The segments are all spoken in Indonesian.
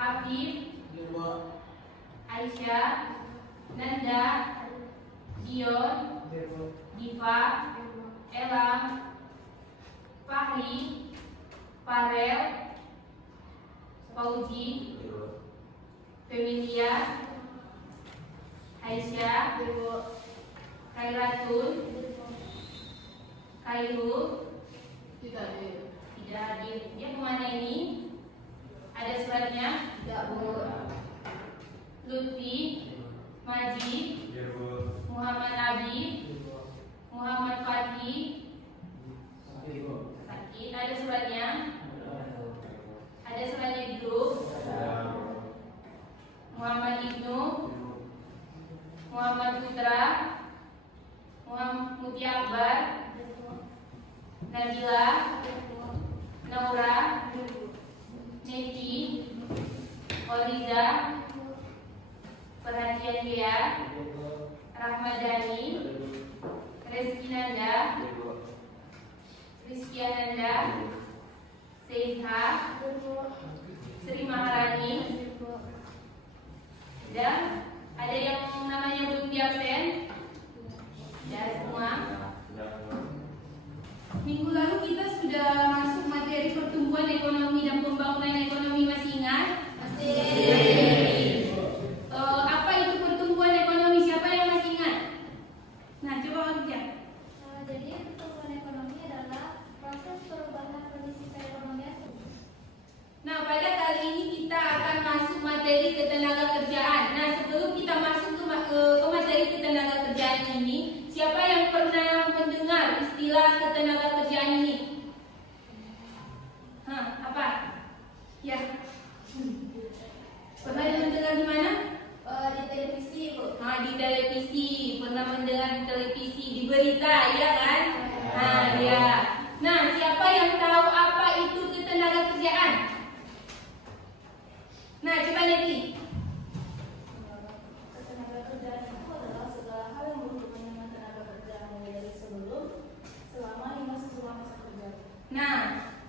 Afif, Aisyah, Nanda, Dion, Diva, Elang, Fahri, Farel, Fauzi, Femilia, Aisyah, Khairatun, Khairul, tidak hadir. Dia kemana ini? Ada suratnya? Tidak, Bu. Lutfi, Majid, Muhammad Abi, Muhammad Fatih, sakit. Ada suratnya? Ada suratnya di grup? Muhammad Ibnu, Muhammad Putra, Muhammad Muti Akbar, Nabila, Naura, Neti, Oliza, Perhatian Dia, Rahmadani, Rizky Nanda, Rizky Ananda, Seizha, Sri Maharani. Dan ada yang namanya belum di absen? Ya, semua. Minggu lalu kita sudah masuk materi pertumbuhan ekonomi dan pembangunan ekonomi, masih ingat? Masih. Apa itu pertumbuhan ekonomi? Siapa yang masih ingat? Nah, coba kerja. Jadi pertumbuhan ekonomi adalah proses perubahan kondisi perekonomian. Nah, pada kali ini kita akan masuk materi ketenagakerjaan. Nah, sebelum kita masuk ke materi ketenagakerjaan ini, siapa yang pernah mendengar istilah ketenagakerjaan ini? Apa? Ya. Pernah mendengar di mana? Di televisi, Bu. Di televisi. Pernah mendengar di televisi, di berita, ya kan? Ya. Nah, siapa yang tahu apa itu ketenagakerjaan? Nah, coba Neti. Ketenagakerjaan itu adalah segala hal yang berhubungan dengan tenaga kerja, mulai dari sebelum, selama, hingga sesudah masa kerja. Nah,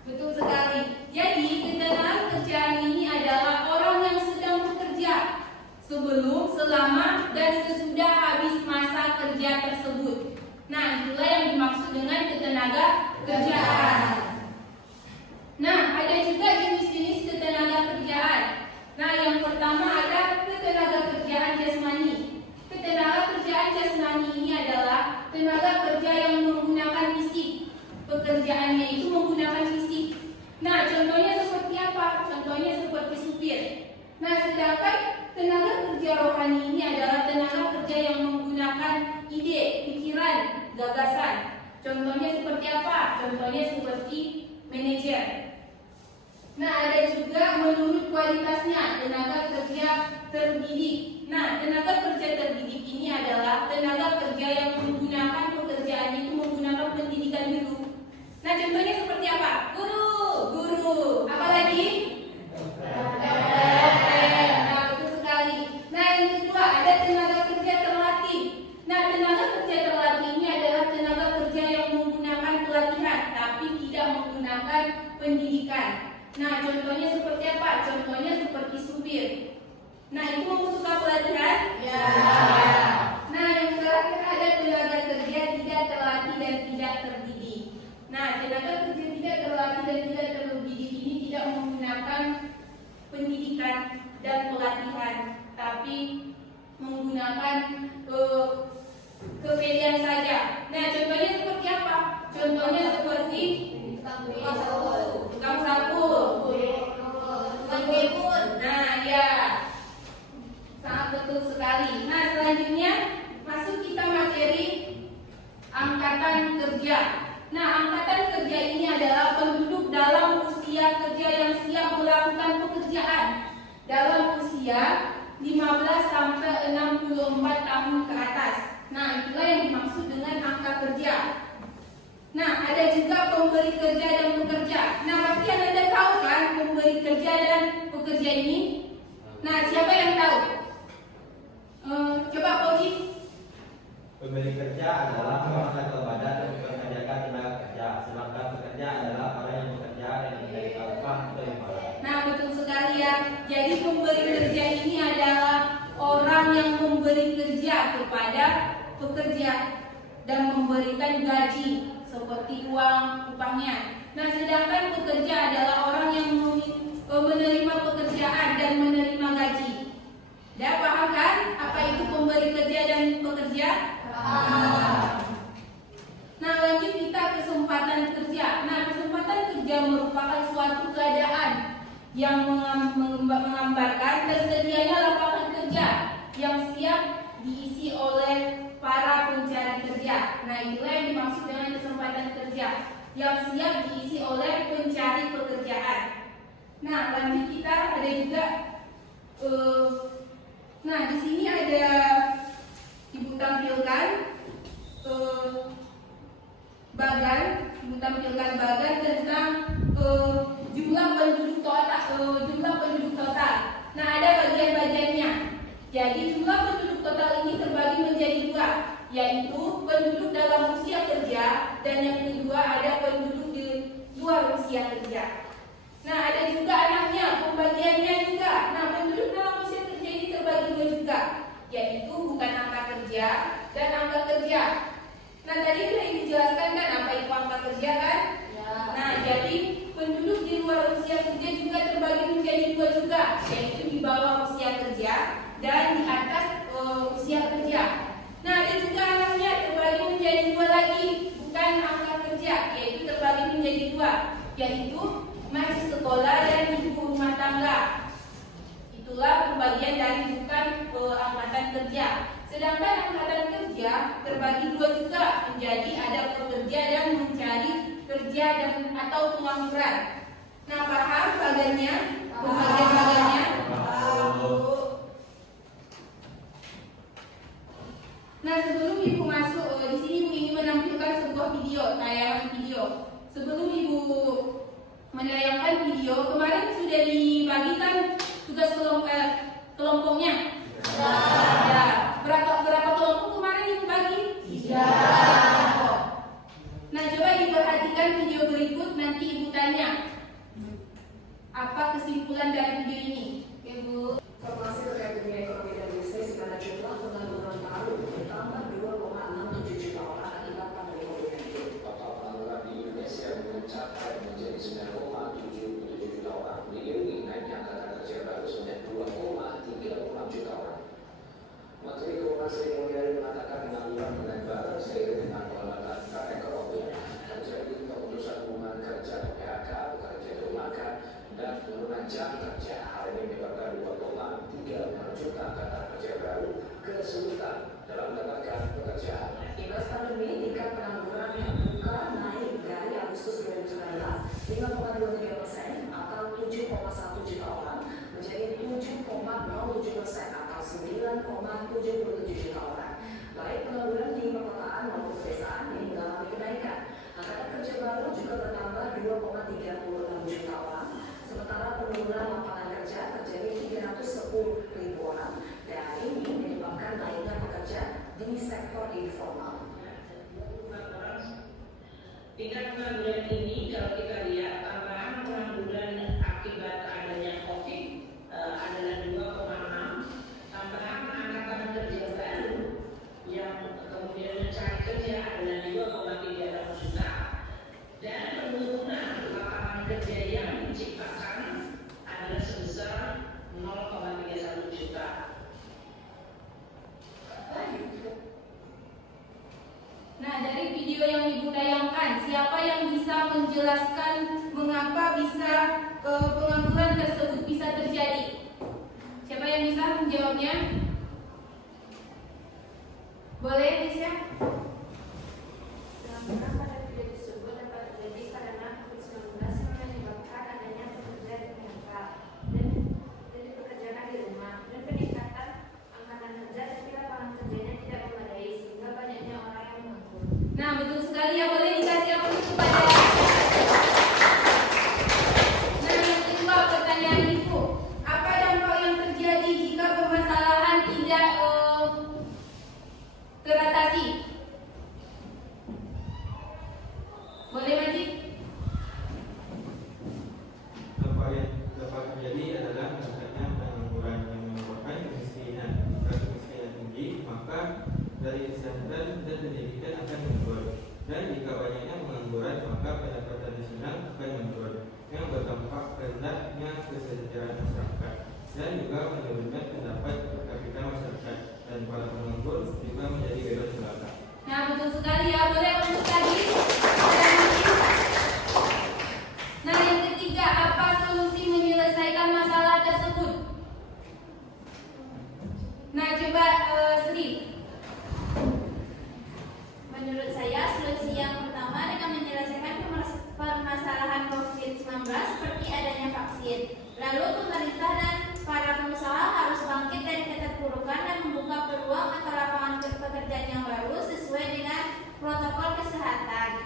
betul sekali. Jadi, ketenagakerjaan ini adalah orang yang sedang bekerja sebelum, selama, dan sesudah habis masa kerja tersebut. Nah, itulah yang dimaksud dengan ketenagakerjaan. Nah, ada juga jenis-jenis ketenagakerjaan. Nah, yang pertama ada ketenagakerjaan jasmani. Ketenagakerjaan jasmani ini adalah tenaga kerja yang menggunakan fisik. Pekerjaannya itu menggunakan fisik. Nah, contohnya seperti apa? Contohnya seperti supir. Nah, sedangkan tenaga kerja rohani ini adalah tenaga kerja yang menggunakan ide, pikiran, gagasan. Contohnya seperti apa? Contohnya seperti manajer. Nah, ada juga menurut kualitasnya tenaga kerja terdidik. Nah, tenaga kerja terdidik ini adalah tenaga kerja yang menggunakan pekerjaan itu menggunakan pendidikan dulu. Nah, contohnya seperti apa? Guru. Apa lagi? Nah, betul sekali. Nah, yang kedua ada tenaga kerja terlatih. Nah, tenaga kerja terlatih ini adalah tenaga kerja yang menggunakan pelatihan tapi tidak menggunakan pendidikan. Nah, contohnya seperti apa? Contohnya seperti supir. Nah, itu membutuhkan pelatihan? Ya. Nah, yang terakhir ada tenaga kerja tidak terlatih dan tidak terdidik. Nah, tenaga kerja tidak terlatih dan tidak terdidik ini menggunakan kepedean saja. Nah, contohnya seperti apa? Contohnya seperti tukang sapu, tukang kebun. Nah, ya, sangat betul sekali. Nah, selanjutnya masuk kita materi angkatan kerja. Nah, angkatan kerja ini adalah penduduk dalam usia kerja yang siap melakukan pekerjaan dalam usia 15 sampai 64 tahun ke atas. Nah, itulah yang dimaksud dengan angka kerja. Nah, ada juga pemberi kerja dan pekerja. Nah, pasti Anda tahu kan pemberi kerja dan pekerja ini? Nah, siapa yang tahu? Coba Pauji. Pemberi kerja adalah orang atau badan yang mempekerjakan tenaga kerja, sedangkan pekerja adalah orang yang bekerja dan mencari upah atau imbalan. Nah, betul sekali ya. Jadi pemberi kerja ini adalah orang yang memberi kerja kepada pekerja dan memberikan gaji seperti uang upahnya. Nah, sedangkan pekerja adalah orang yang menerima pekerjaan dan menerima gaji. Dah paham kan apa itu pemberi kerja dan pekerja? Nah, lanjut kita kesempatan kerja. Nah, kesempatan kerja merupakan suatu keadaan yang menggambarkan tersedianya lapangan kerja yang siap diisi oleh para pencari kerja. Nah, itulah yang dimaksud dengan kesempatan kerja yang siap diisi oleh pencari pekerjaan. Nah, lanjut kita ada juga nah, di sini ada Ibu tampilkan bagan tentang jumlah penduduk total. Nah, ada bagian-bagiannya. Jadi jumlah penduduk total ini terbagi menjadi dua, yaitu penduduk dalam usia kerja dan yang kedua ada penduduk di luar usia kerja. Nah, ada juga anaknya, pembagiannya juga. Nah, penduduk dalam usia kerja ini terbagi dua juga, yaitu bukan angka kerja dan angka kerja. Nah, tadi sudah dijelaskan kan apa itu angka kerja kan? Ya. Nah, jadi penduduk di luar usia kerja juga terbagi menjadi dua juga, yaitu di bawah usia kerja dan di atas usia kerja. Nah, ada juga anaknya terbagi menjadi dua lagi, bukan angka kerja, yaitu terbagi menjadi dua, yaitu masih sekolah dan ibu rumah tangga. Itulah pembagian dari bukan angkatan kerja. Sedangkan angkatan kerja terbagi dua juga, menjadi ada pekerja dan mencari kerja dan atau pengangguran. Nah, paham bagannya? Pembagian bagannya? Nah, sebelum Ibu masuk di sini Ibu ingin menampilkan sebuah video, tayangan video. Sebelum Ibu menayangkan video, kemarin sudah dibagikan tugas kelompoknya. Ya. Berapa kelompok kemarin Ibu bagi? 3. Nah, coba diperhatikan video berikut, nanti Ibu tanya apa kesimpulan dari video ini. Oke, Bu. Informasi terkait dunia ekonomi dan bisnis di mana jumlah pengangguran baru bertambah 2,67 juta orang akibat pandemi COVID-19. Total pengangguran di Indonesia mencapai menjadi 9,77 juta orang, diiringi naiknya angkatan kerja baru sebanyak 2,36 juta orang. Menteri Keuangan Sri Mulyani mengatakan pengangguran dengan bareng seiring dengan pelambatan perekonomian terjadi keputusan hubungan kerja PHK, pekerja dirumahkan, dan penurunan jam kerja. Hal ini menyebabkan 2,3 juta angkatan kerja baru kesulitan dalam mendapatkan pekerjaan. Imbas pandemi, tingkat pengangguran yang buka naik dari Agustus 2019 5,23% atau 7,1 juta orang menjadi 7,07% atau 9,77 juta orang. Baik pengangguran di perkotaan maupun pedesaan ini mengalami kenaikan. Angkatan kerja baru juga bertambah 2,36 juta orang. Sementara penurunan lapangan kerja terjadi 310.000 orang dan ini menyebabkan naiknya pekerja di sektor informal. Tingkat pengangguran ini kalau kita lihat tambahan pengangguran akibat adanya COVID adalah 2,6, tambahan angkatan kerja baru yang kemudian mencari kerja adalah 2,36 juta dan penurunan lapangan kerja yang diciptakan adalah sebesar 0,31 juta. Nah, dari video yang Ibu tayangkan, siapa yang bisa menjelaskan mengapa bisa pengangguran tersebut bisa terjadi? Siapa yang bisa menjawabnya? Boleh, Nisha? Pengangguran pada video tersebut dapat terjadi karena COVID-19 yang menyebabkan adanya pekerja di PHK dan dipekerjakan di rumah dan peningkatan angkatan kerja tapi lapangan kerjanya tidak memadai sehingga banyaknya orang yang menganggur. Nah, betul sekali ya. Boleh dikasih apa kepada? Nah, yang kedua pertanyaan Ibu, apa dampak yang terjadi jika permasalahan tidak teratasi? Boleh, Majid? Dampak yang dapat terjadi adalah adanya pengangguran yang menyebabkan kemiskinan. Jika kemiskinan tinggi, maka dari kesehatan dan pendidikan akan menurun. Dan jika banyaknya pengangguran, maka pendapatan nasional akan menurun, yang berdampak rendahnya kesejahteraan masyarakat dan juga menurunkan pendapat per kapita masyarakat, dan para penganggur juga menjadi bebas belaka. Nah, betul sekali ya. Boleh untuk tadi? Nah, yang ketiga, apa solusi menyelesaikan masalah tersebut? Nah, coba Sri. Menurut saya, solusi yang pertama dengan menyelesaikan permasalahan COVID-19 seperti adanya vaksin. Lalu pemerintah dan para pengusaha harus bangkit dari keterpurukan dan membuka peluang atau lapangan pekerjaan yang baru sesuai dengan protokol kesehatan.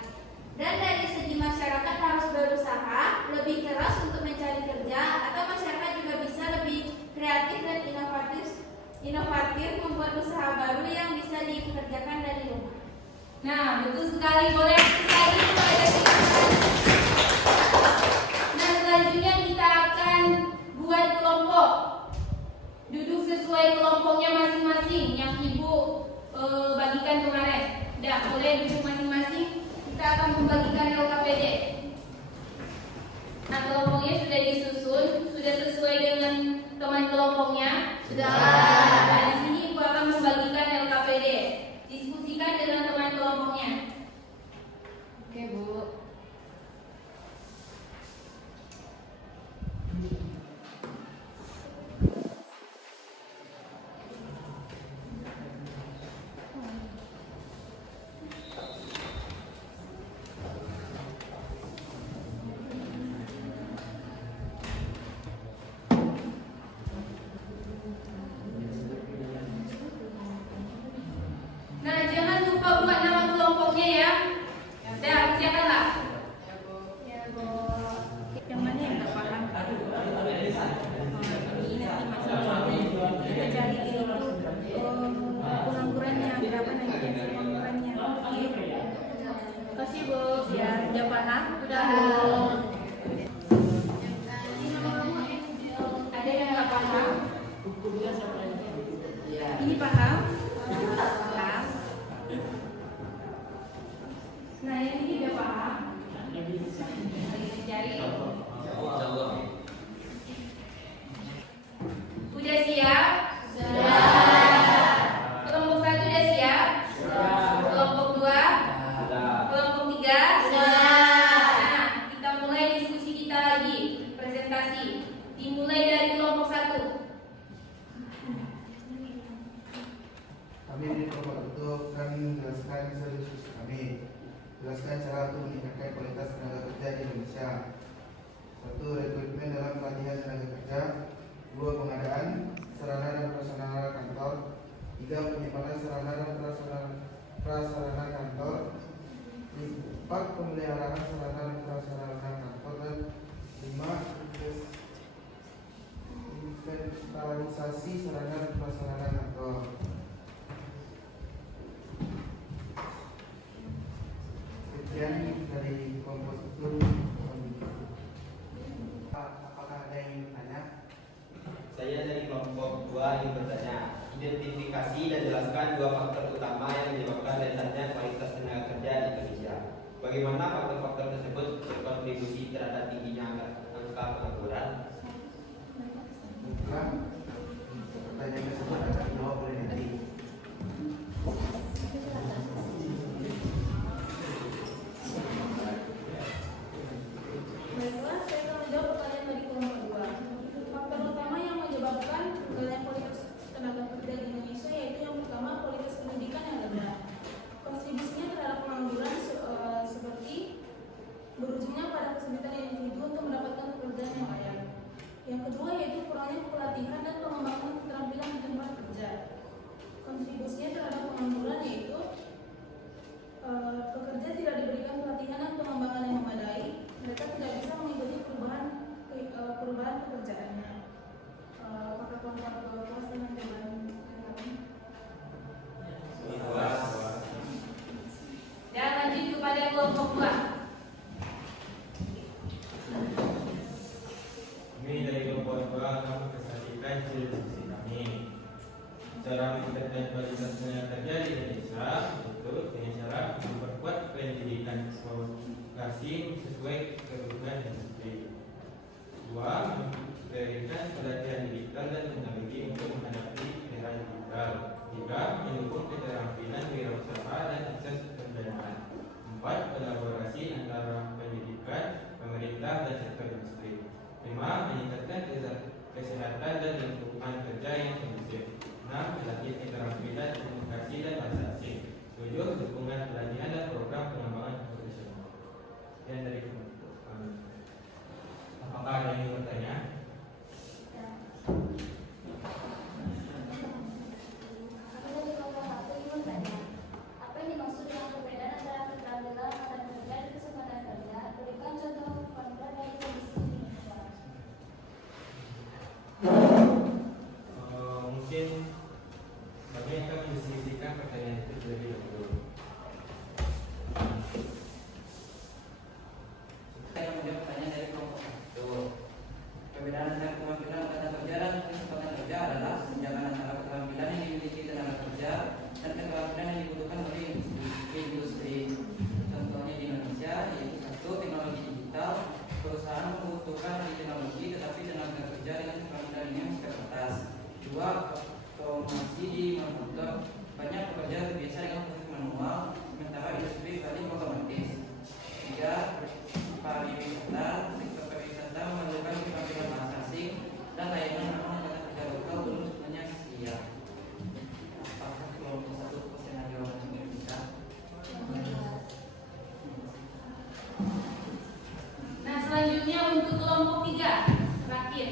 Dan dari segi masyarakat harus berusaha lebih keras untuk mencari kerja, atau masyarakat juga bisa lebih kreatif dan inovatif membuat usaha baru yang bisa dikerjakan dari rumah. Nah, betul sekali. Boleh sekali kepada kita. Nah, selanjutnya kita akan buat kelompok. Duduk sesuai kelompoknya masing-masing yang Ibu bagikan kemarin. Dah, boleh duduk masing-masing. Kita akan membagikan LKPD. Nah, kelompoknya sudah disusun, sudah sesuai dengan teman kelompoknya. Sudah. Nah, di sini Ibu akan membagikan LKPD. Diskusikan dengan teman kelompoknya. Oke, Bu. Nah, jangan lupa buat nama kelompoknya ya. Saya siapkanlah. Ya, Bu. Yang mana yang nggak paham? Ini nanti masalahnya kita cari itu penganggurannya berapa nanti penganggurannya. Oke. Kasih Bu. Ya, udah paham? Udah. Ada yang nggak paham? Ini paham? Paham. Nah, yang ini udah paham? Lagi dicari. Udah siap? Sudah. Kelompok 1 udah siap? Sudah. Kelompok 2? Sudah. Kelompok 3? Sudah. Nah, kita mulai diskusi kita lagi. Presentasi. Dimulai dari kelompok 1. Kami di kelompok itu akan menjelaskan solusi kami. Jelaskan cara untuk meningkatkan kualitas tenaga kerja di Indonesia. 1. Rekrutmen dalam pelatihan tenaga kerja. 2. Pengadaan sarana dan prasarana kantor. 3. Penyimpanan sarana dan prasarana kantor. 4. Pemeliharaan sarana dan prasarana kantor. Dan 5. Inventarisasi sarana dan prasarana kantor. Sekian dari kelompok itu. Apakah ada yang bertanya? Saya dari kelompok 2 yang bertanya, identifikasi dan jelaskan 2 faktor utama yang menyebabkan rendahnya kualitas tenaga kerja di Indonesia. Bagaimana faktor-faktor tersebut berkontribusi terhadap tingginya angka pengangguran? Bukan. Pertanyaan tersebut akan dijawab oleh nanti. kelompok 2. Kami dari kelompok 2 akan mempresentasikan hasil diskusi kami. Cara meningkatkan kualitas tenaga kerja di Indonesia itu dengan cara memperkuat pendidikan vokasi sesuai kebutuhan industri. 2. Memberikan pelatihan digital dan teknologi untuk menghadapi era digital. 3. Mendukung keterampilan wirausaha dan akses pendanaan. 4. Kolaborasi antara pendidikan, pemerintah dan sektor industri. 5. Meningkatkan kesehatan dan lingkungan kerja yang kondusif. 6. Melatih keterampilan komunikasi dan bahasa asing. 7. Dukungan pelatihan dan program pengembangan profesional. Dan dari kami. Apakah ada yang ingin bertanya? Aku dari kelompok 1 ingin bertanya, apa yang dimaksud dengan perbedaan antara keterampilan angkatan kerja dan kesempatan kerja? Berikan contoh konkret dari kondisi Indonesia. Mungkin kami akan mendiskusikan pertanyaan itu terlebih dahulu. Saya menjawab pertanyaan dari kelompok 1. Perbedaan antara keterampilan angkatan kerja dan kesempatan kerja adalah senjangan antara keterampilan yang dimiliki tenaga kerja dan keterampilan yang dibutuhkan oleh industri. Contohnya di Indonesia yaitu 1. Teknologi digital. Perusahaan membutuhkan ahli teknologi tetapi tenaga kerja dengan keterampilan yang terbatas. 2. Otomasi di manufaktur. Banyak pekerja terbiasa dengan proses manual sementara industri paling otomatis. 3. Pariwisata. Sektor pariwisata memerlukan keterampilan bahasa asing dan layanan namun angkatan kerja lokal belum sepenuhnya siap. Apakah kelompok 1 persen jawaban yang bisa? Nah, selanjutnya untuk kelompok 3 terakhir.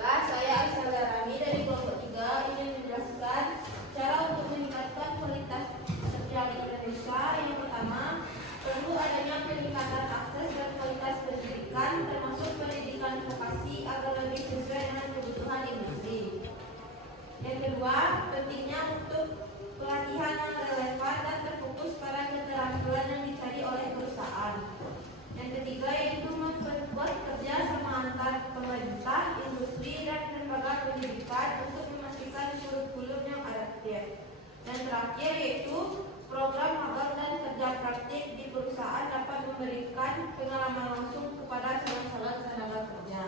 Saya Aisyah Rami dari kelompok 3 ingin menjelaskan cara untuk meningkatkan kualitas kerja di Indonesia. Yang pertama, perlu adanya peningkatan akses dan kualitas pendidikan, termasuk pendidikan vokasi agar lebih sesuai dengan kebutuhan industri. Yang kedua, pentingnya untuk pelatihan yang relevan dan terfokus pada keterampilan yang dicari oleh perusahaan. Yang ketiga, yaitu memperkuat kerja sama antar pemerintah, industri, dan lembaga pendidikan untuk memastikan kurikulum yang adaptif. Dan terakhir, yaitu program magang dan kerja praktik di perusahaan dapat memberikan pengalaman langsung kepada calon-calon tenaga kerja.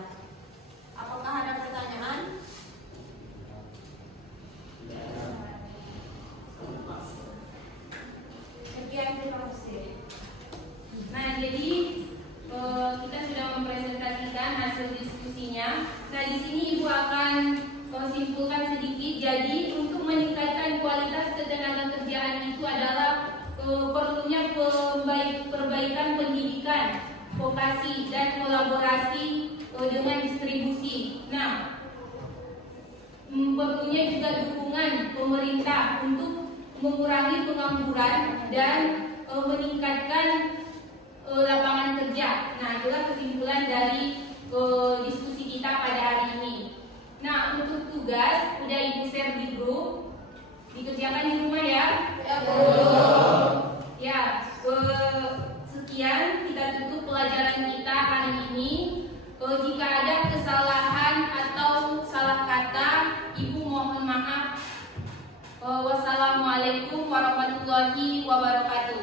Apakah ada pertanyaan? Sekian, terima kasih. Nah, jadi kita sudah mempresentasikan hasil diskusinya. Nah, di sini Ibu akan simpulkan sedikit. Jadi, untuk meningkatkan kualitas ketenaga kerjaan itu adalah perlunya perbaikan pendidikan, vokasi dan kolaborasi dengan distribusi. Nah, perlunya juga dukungan pemerintah untuk mengurangi pengangguran dan meningkatkan lapangan kerja. Nah, itulah kesimpulan dari diskusi kita pada hari ini. Nah, untuk tugas udah Ibu share di grup, dikerjakan di rumah ya. Ya, Bu. Ya, sekian kita tutup pelajaran kita hari ini. Jika ada kesalahan atau salah kata, Ibu mohon maaf. Wassalamualaikum warahmatullahi wabarakatuh.